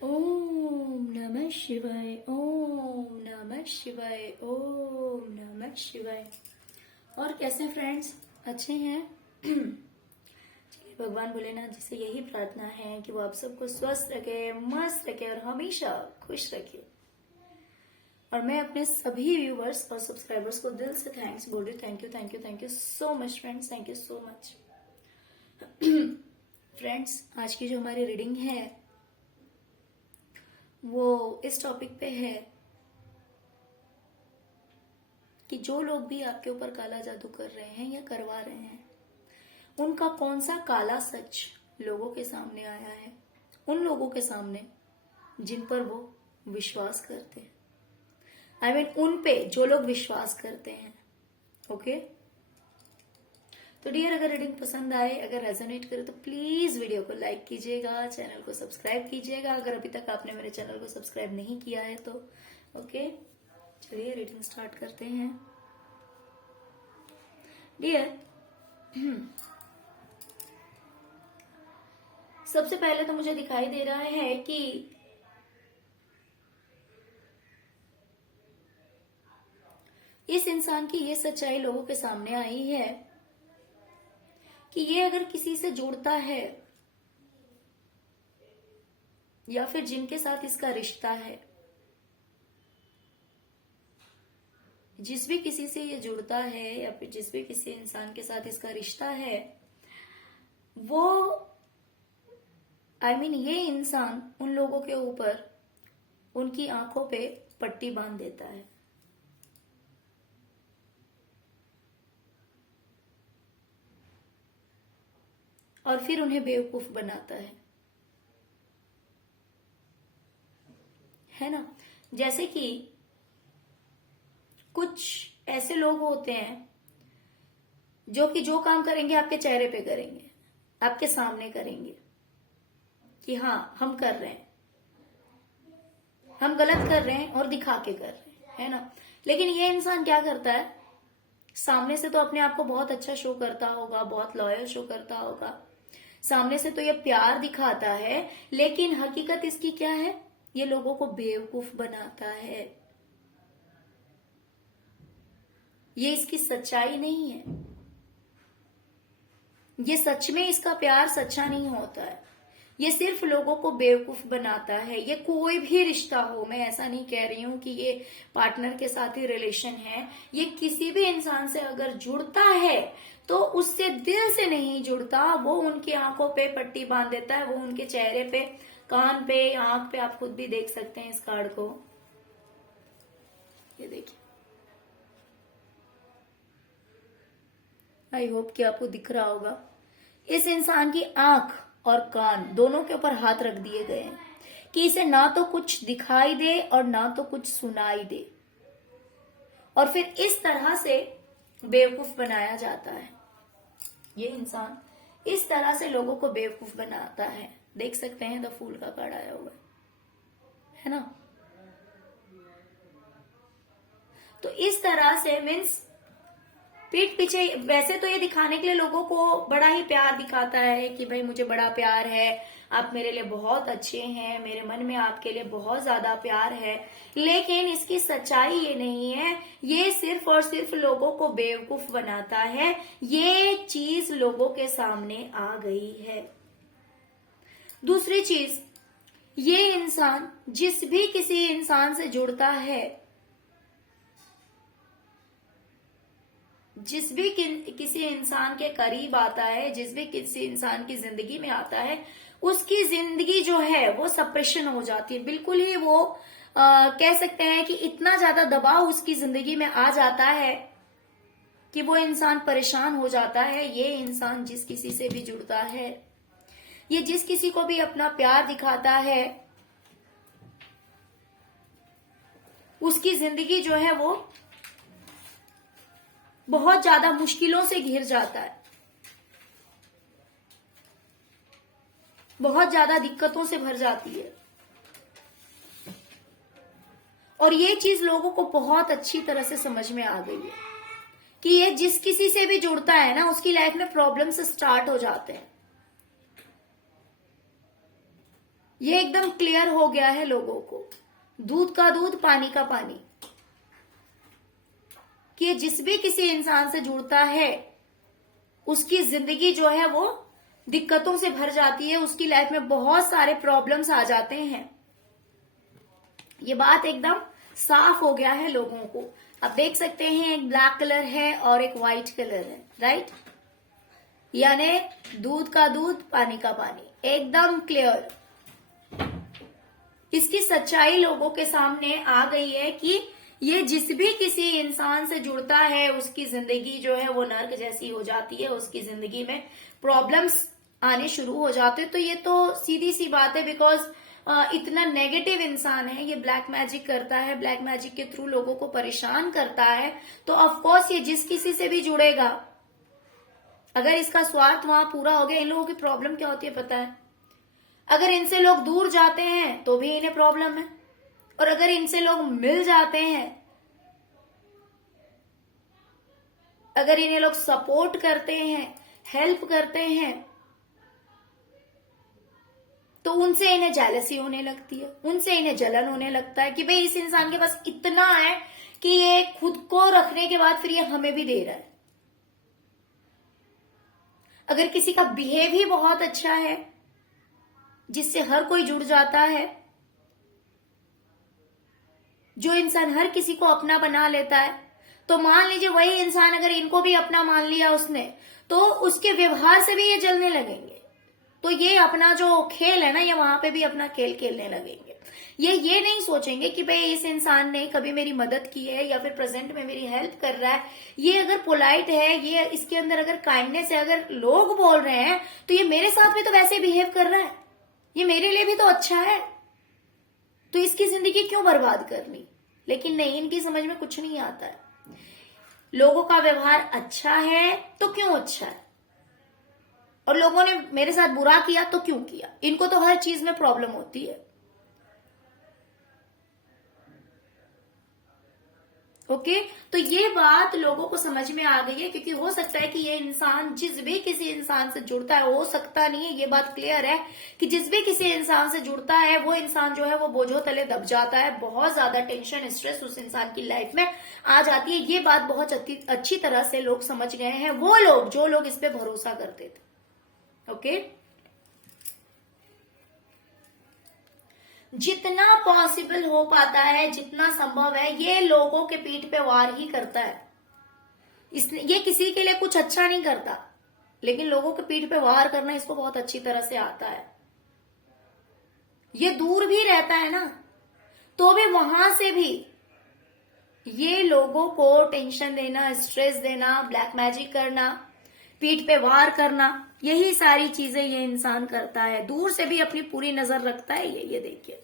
ओम नमः शिवाय, ओम नमः शिवाय, ओम नमः शिवाय। और कैसे फ्रेंड्स, अच्छे हैं? चलिए, भगवान भोलेनाथ जी से यही प्रार्थना है कि वो आप सबको स्वस्थ रखे, मस्त रखे और हमेशा खुश रखे। और मैं अपने सभी व्यूवर्स और सब्सक्राइबर्स को दिल से थैंक्स बोल रही हूँ। Thank you, thank you, thank you so much friends, thank you so much. Friends, आज की जो हमारी रीडिंग है वो इस टॉपिक पे है कि जो लोग भी आपके ऊपर काला जादू कर रहे हैं या करवा रहे हैं, उनका कौन सा काला सच लोगों के सामने आया है, उन लोगों के सामने जिन पर वो विश्वास करते हैं। I mean, उन पे जो लोग विश्वास करते हैं। ओके, तो डियर, अगर रीडिंग पसंद आए, अगर रेजोनेट करे तो प्लीज वीडियो को लाइक कीजिएगा, चैनल को सब्सक्राइब कीजिएगा अगर अभी तक आपने मेरे चैनल को सब्सक्राइब नहीं किया है तो। ओके, चलिए रीडिंग स्टार्ट करते हैं। डियर, सबसे पहले तो मुझे दिखाई दे रहा है कि इस इंसान की ये सच्चाई लोगों के सामने आई है कि ये अगर किसी से जुड़ता है या फिर जिनके साथ इसका रिश्ता है, जिस भी किसी से ये जुड़ता है या फिर जिस भी किसी इंसान के साथ इसका रिश्ता है, वो ये इंसान उन लोगों के ऊपर उनकी आंखों पे पट्टी बांध देता है। और फिर उन्हें बेवकूफ बनाता है ना। जैसे कि कुछ ऐसे लोग होते हैं जो कि जो काम करेंगे आपके चेहरे पे करेंगे, आपके सामने करेंगे कि हाँ हम कर रहे हैं, हम गलत कर रहे हैं और दिखा के कर रहे हैं, है ना। लेकिन ये इंसान क्या करता है, सामने से तो अपने आप को बहुत अच्छा शो करता होगा, बहुत लॉयल शो करता होगा, सामने से तो ये प्यार दिखाता है, लेकिन हकीकत इसकी क्या है, ये लोगों को बेवकूफ बनाता है। ये इसकी सच्चाई नहीं है, ये सच में इसका प्यार सच्चा नहीं होता है, ये सिर्फ लोगों को बेवकूफ बनाता है। ये कोई भी रिश्ता हो, मैं ऐसा नहीं कह रही हूं कि ये पार्टनर के साथ ही रिलेशन है, ये किसी भी इंसान से अगर जुड़ता है तो उससे दिल से नहीं जुड़ता, वो उनकी आंखों पे पट्टी बांध देता है, वो उनके चेहरे पे, कान पे, आंख पे, आप खुद भी देख सकते हैं इस कार्ड को, ये देखिए। आई होप कि आपको दिख रहा होगा। इस इंसान की आंख और कान दोनों के ऊपर हाथ रख दिए गए हैं कि इसे ना तो कुछ दिखाई दे और ना तो कुछ सुनाई दे, और फिर इस तरह से बेवकूफ बनाया जाता है। ये इंसान इस तरह से लोगों को बेवकूफ बनाता है। देख सकते हैं, द फूल का कार्ड आया हुआ है ना। तो इस तरह से मीन्स पीठ पीछे, वैसे तो ये दिखाने के लिए लोगों को बड़ा ही प्यार दिखाता है कि भाई मुझे बड़ा प्यार है, आप मेरे लिए बहुत अच्छे हैं, मेरे मन में आपके लिए बहुत ज्यादा प्यार है, लेकिन इसकी सच्चाई ये नहीं है। ये सिर्फ और सिर्फ लोगों को बेवकूफ बनाता है। ये चीज लोगों के सामने आ गई है। दूसरी चीज, ये इंसान जिस भी किसी इंसान से जुड़ता है, जिस भी किसी इंसान के करीब आता है, जिस भी किसी इंसान की जिंदगी में आता है, उसकी जिंदगी जो है वो सप्रेशन हो जाती है। बिल्कुल ही वो कह सकते हैं कि इतना ज्यादा दबाव उसकी जिंदगी में आ जाता है कि वो इंसान परेशान हो जाता है। ये इंसान जिस किसी से भी जुड़ता है, ये जिस किसी को भी अपना प्यार दिखाता है, उसकी जिंदगी जो है वो बहुत ज्यादा मुश्किलों से घिर जाता है, बहुत ज्यादा दिक्कतों से भर जाती है। और ये चीज लोगों को बहुत अच्छी तरह से समझ में आ गई है कि ये जिस किसी से भी जुड़ता है ना, उसकी लाइफ में प्रॉब्लम्स स्टार्ट हो जाते हैं। ये एकदम क्लियर हो गया है लोगों को, दूध का दूध पानी का पानी, कि ये जिस भी किसी इंसान से जुड़ता है उसकी जिंदगी जो है वो दिक्कतों से भर जाती है, उसकी लाइफ में बहुत सारे प्रॉब्लम्स आ जाते हैं। ये बात एकदम साफ हो गया है लोगों को। अब देख सकते हैं एक ब्लैक कलर है और एक व्हाइट कलर है, राइट, यानी दूध का दूध पानी का पानी, एकदम क्लियर। इसकी सच्चाई लोगों के सामने आ गई है कि ये जिस भी किसी इंसान से जुड़ता है उसकी जिंदगी जो है वो नर्क जैसी हो जाती है, उसकी जिंदगी में प्रॉब्लम्स आने शुरू हो जाते हैं। तो ये तो सीधी सी बात है, बिकॉज इतना नेगेटिव इंसान है, ये ब्लैक मैजिक करता है, ब्लैक मैजिक के थ्रू लोगों को परेशान करता है, तो ऑफकोर्स ये जिस किसी से भी जुड़ेगा, अगर इसका स्वार्थ वहां पूरा हो गया, इन लोगों की प्रॉब्लम क्या होती है पता है, अगर इनसे लोग दूर जाते हैं तो भी इन्हें प्रॉब्लम है, और अगर इनसे लोग मिल जाते हैं, अगर इन्हें लोग सपोर्ट करते हैं, हेल्प करते हैं, तो उनसे इन्हें जेलसी होने लगती है, उनसे इन्हें जलन होने लगता है कि भाई इस इंसान के पास इतना है कि ये खुद को रखने के बाद फिर ये हमें भी दे रहा है। अगर किसी का बिहेव ही बहुत अच्छा है जिससे हर कोई जुड़ जाता है, जो इंसान हर किसी को अपना बना लेता है, तो मान लीजिए वही इंसान अगर इनको भी अपना मान लिया उसने, तो उसके व्यवहार से भी ये जलने लगेंगे। तो ये अपना जो खेल है ना, ये वहां पे भी अपना खेल खेलने लगेंगे। ये नहीं सोचेंगे कि भाई इस इंसान ने कभी मेरी मदद की है या फिर प्रेजेंट में मेरी हेल्प कर रहा है, ये अगर पोलाइट है, ये इसके अंदर अगर काइंडनेस है, अगर लोग बोल रहे हैं तो ये मेरे साथ भी तो वैसे बिहेव कर रहा है, ये मेरे लिए भी तो अच्छा है, तो इसकी जिंदगी क्यों बर्बाद करनी। लेकिन नहीं, इनकी समझ में कुछ नहीं आता है। लोगों का व्यवहार अच्छा है तो क्यों अच्छा है, और लोगों ने मेरे साथ बुरा किया तो क्यों किया। इनको तो हर चीज में प्रॉब्लम होती है। ओके, तो ये बात लोगों को समझ में आ गई है, क्योंकि हो सकता है कि ये इंसान जिस भी किसी इंसान से जुड़ता है, हो सकता नहीं है, ये बात क्लियर है कि जिस भी किसी इंसान से जुड़ता है वो इंसान जो है वो बोझों तले दब जाता है, बहुत ज्यादा टेंशन स्ट्रेस उस इंसान की लाइफ में आ जाती है। ये बात बहुत अच्छी तरह से लोग समझ गए हैं, वो लोग जो लोग इस पे भरोसा करते थे। ओके, जितना पॉसिबल हो पाता है, जितना संभव है, ये लोगों के पीठ पे वार ही करता है। ये किसी के लिए कुछ अच्छा नहीं करता, लेकिन लोगों के पीठ पे वार करना इसको बहुत अच्छी तरह से आता है। ये दूर भी रहता है ना, तो भी वहां से भी ये लोगों को टेंशन देना, स्ट्रेस देना, ब्लैक मैजिक करना, पीठ पे वार करना, यही सारी चीजें ये इंसान करता है। दूर से भी अपनी पूरी नजर रखता है ये देखिए।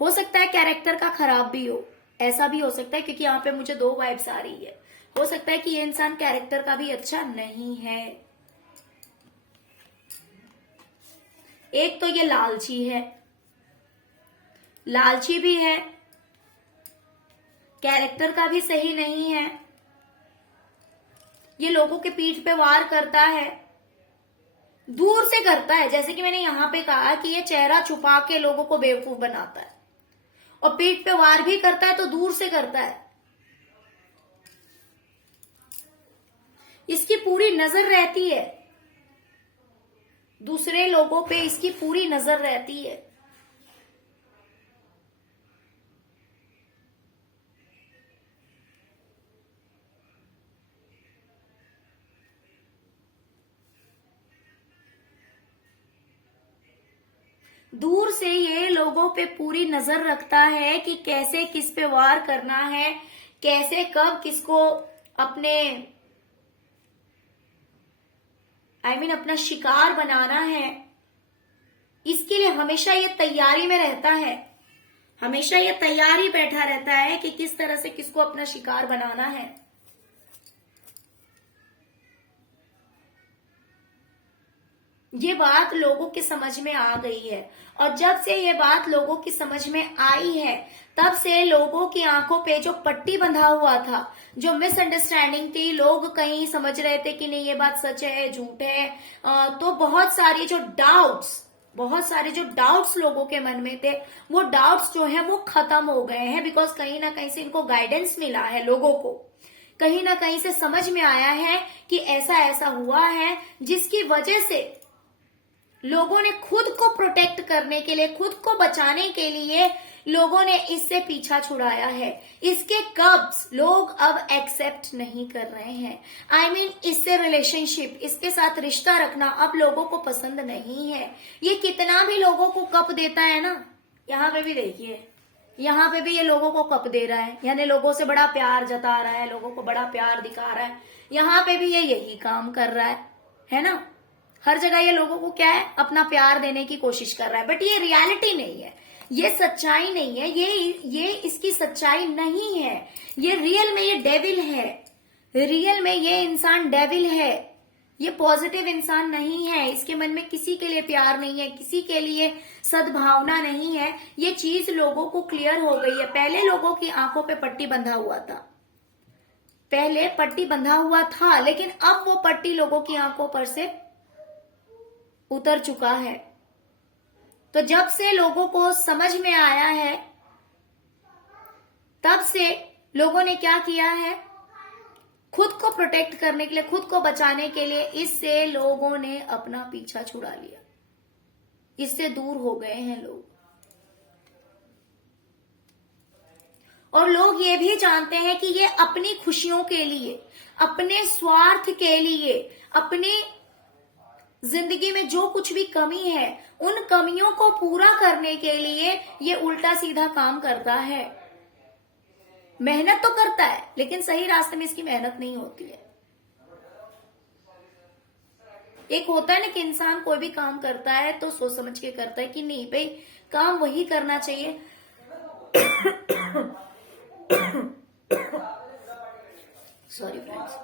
हो सकता है कैरेक्टर का खराब भी हो, ऐसा भी हो सकता है, क्योंकि यहाँ पे मुझे 2 वाइब्स आ रही है। हो सकता है कि ये इंसान कैरेक्टर का भी अच्छा नहीं है। एक तो ये लालची है, लालची भी है, कैरेक्टर का भी सही नहीं है, ये लोगों के पीठ पे वार करता है, दूर से करता है। जैसे कि मैंने यहां पे कहा कि ये चेहरा छुपा के लोगों को बेवकूफ बनाता है, और पीठ पे वार भी करता है तो दूर से करता है। इसकी पूरी नजर रहती है, दूसरे लोगों पे इसकी पूरी नजर रहती है। दूर से ये लोगों पे पूरी नजर रखता है कि कैसे किस पे वार करना है, कैसे कब किसको अपने अपना शिकार बनाना है। इसके लिए हमेशा ये तैयारी में रहता है, हमेशा ये तैयारी बैठा रहता है कि किस तरह से किसको अपना शिकार बनाना है। ये बात लोगों के समझ में आ गई है, और जब से ये बात लोगों की समझ में आई है तब से लोगों की आंखों पे जो पट्टी बंधा हुआ था, जो मिसअंडरस्टैंडिंग थी, लोग कहीं समझ रहे थे कि नहीं ये बात सच है झूठ है, तो बहुत सारे जो डाउट्स लोगों के मन में थे, वो डाउट्स जो है वो खत्म हो गए हैं। बिकॉज कहीं ना कहीं से इनको गाइडेंस मिला है, लोगों को कहीं ना कहीं से समझ में आया है कि ऐसा ऐसा हुआ है, जिसकी वजह से लोगों ने खुद को प्रोटेक्ट करने के लिए, खुद को बचाने के लिए लोगों ने इससे पीछा छुड़ाया है। इसके कब्ज लोग अब एक्सेप्ट नहीं कर रहे हैं। I mean, इससे रिलेशनशिप, इसके साथ रिश्ता रखना अब लोगों को पसंद नहीं है। ये कितना भी लोगों को कप देता है ना, यहाँ पे भी देखिए, यहाँ पे भी ये लोगों को कप दे रहा है, यानी लोगों से बड़ा प्यार जता रहा है, लोगों को बड़ा प्यार दिखा रहा है। यहाँ पे भी ये यही काम कर रहा है ना। हर जगह ये लोगों को क्या है, अपना प्यार देने की कोशिश कर रहा है, बट ये रियलिटी नहीं है, ये सच्चाई नहीं है, ये इसकी सच्चाई नहीं है। ये रियल में ये डेविल है, रियल में ये इंसान डेविल है। ये पॉजिटिव इंसान नहीं है, इसके मन में किसी के लिए प्यार नहीं है, किसी के लिए सद्भावना नहीं है। ये चीज लोगों को क्लियर हो गई है। पहले लोगों की आंखों पे पट्टी बंधा हुआ था, पहले पट्टी बंधा हुआ था, लेकिन अब वो पट्टी लोगों की आंखों पर से उतर चुका है। तो जब से लोगों को समझ में आया है, तब से लोगों ने क्या किया है, खुद को प्रोटेक्ट करने के लिए, खुद को बचाने के लिए, इससे लोगों ने अपना पीछा छुड़ा लिया, इससे दूर हो गए हैं लोग। और लोग ये भी जानते हैं कि ये अपनी खुशियों के लिए, अपने स्वार्थ के लिए, अपनी जिंदगी में जो कुछ भी कमी है, उन कमियों को पूरा करने के लिए ये उल्टा सीधा काम करता है। मेहनत तो करता है, लेकिन सही रास्ते में इसकी मेहनत नहीं होती है। एक होता है ना कि इंसान कोई भी काम करता है तो सोच समझ के करता है कि नहीं भाई, काम वही करना चाहिए। Sorry friends.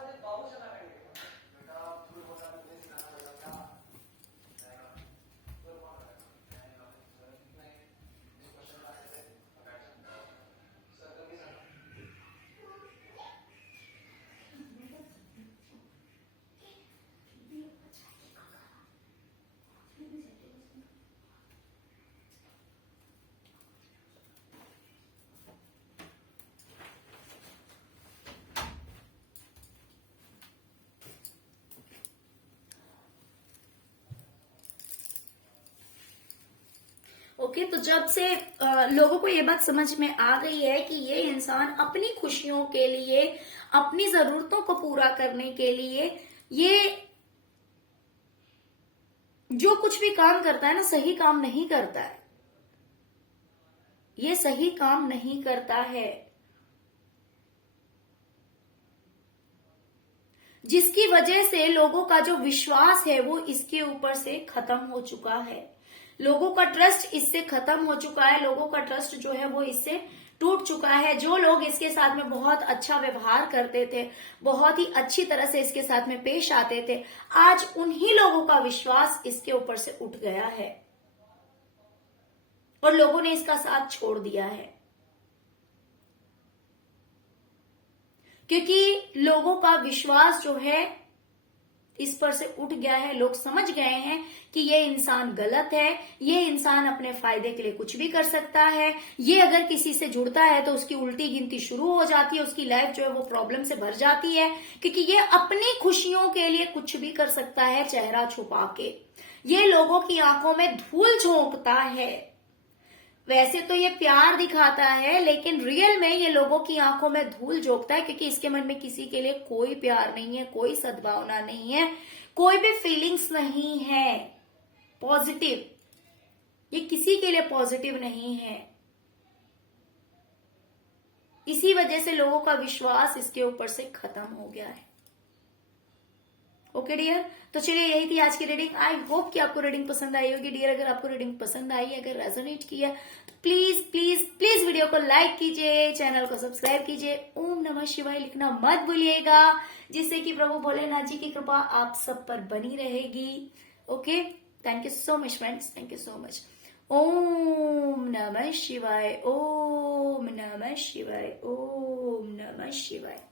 ओके, तो जब से लोगों को ये बात समझ में आ गई है कि ये इंसान अपनी खुशियों के लिए, अपनी जरूरतों को पूरा करने के लिए, ये जो कुछ भी काम करता है ना, सही काम नहीं करता है, ये सही काम नहीं करता है, जिसकी वजह से लोगों का जो विश्वास है वो इसके ऊपर से खत्म हो चुका है। लोगों का ट्रस्ट इससे खत्म हो चुका है, लोगों का ट्रस्ट जो है वो इससे टूट चुका है। जो लोग इसके साथ में बहुत अच्छा व्यवहार करते थे, बहुत ही अच्छी तरह से इसके साथ में पेश आते थे, आज उन्हीं लोगों का विश्वास इसके ऊपर से उठ गया है और लोगों ने इसका साथ छोड़ दिया है, क्योंकि लोगों का विश्वास जो है इस पर से उठ गया है। लोग समझ गए हैं कि ये इंसान गलत है, ये इंसान अपने फायदे के लिए कुछ भी कर सकता है, ये अगर किसी से जुड़ता है तो उसकी उल्टी गिनती शुरू हो जाती है, उसकी लाइफ जो है वो प्रॉब्लम से भर जाती है, क्योंकि ये अपनी खुशियों के लिए कुछ भी कर सकता है चेहरा छुपा के। ये लोगों की आंखों में धूल झोंकता है। वैसे तो ये प्यार दिखाता है, लेकिन रियल में ये लोगों की आंखों में धूल झोंकता है, क्योंकि इसके मन में किसी के लिए कोई प्यार नहीं है, कोई सद्भावना नहीं है, कोई भी फीलिंग्स नहीं है पॉजिटिव। ये किसी के लिए पॉजिटिव नहीं है। इसी वजह से लोगों का विश्वास इसके ऊपर से खत्म हो गया है। ओके डियर, तो चलिए यही थी आज की रीडिंग। आई होप कि आपको रीडिंग पसंद आई होगी डियर। अगर आपको रीडिंग पसंद आई, अगर रेजोनेट किया, तो प्लीज प्लीज प्लीज वीडियो को लाइक कीजिए, चैनल को सब्सक्राइब कीजिए, ओम नमः शिवाय लिखना मत भूलिएगा, जिससे कि प्रभु भोलेनाथ जी की कृपा आप सब पर बनी रहेगी। Okay, thank you so much friends, thank you so much. ओम नमः शिवाय, ओम नमः शिवाय, ओम नमः शिवाय।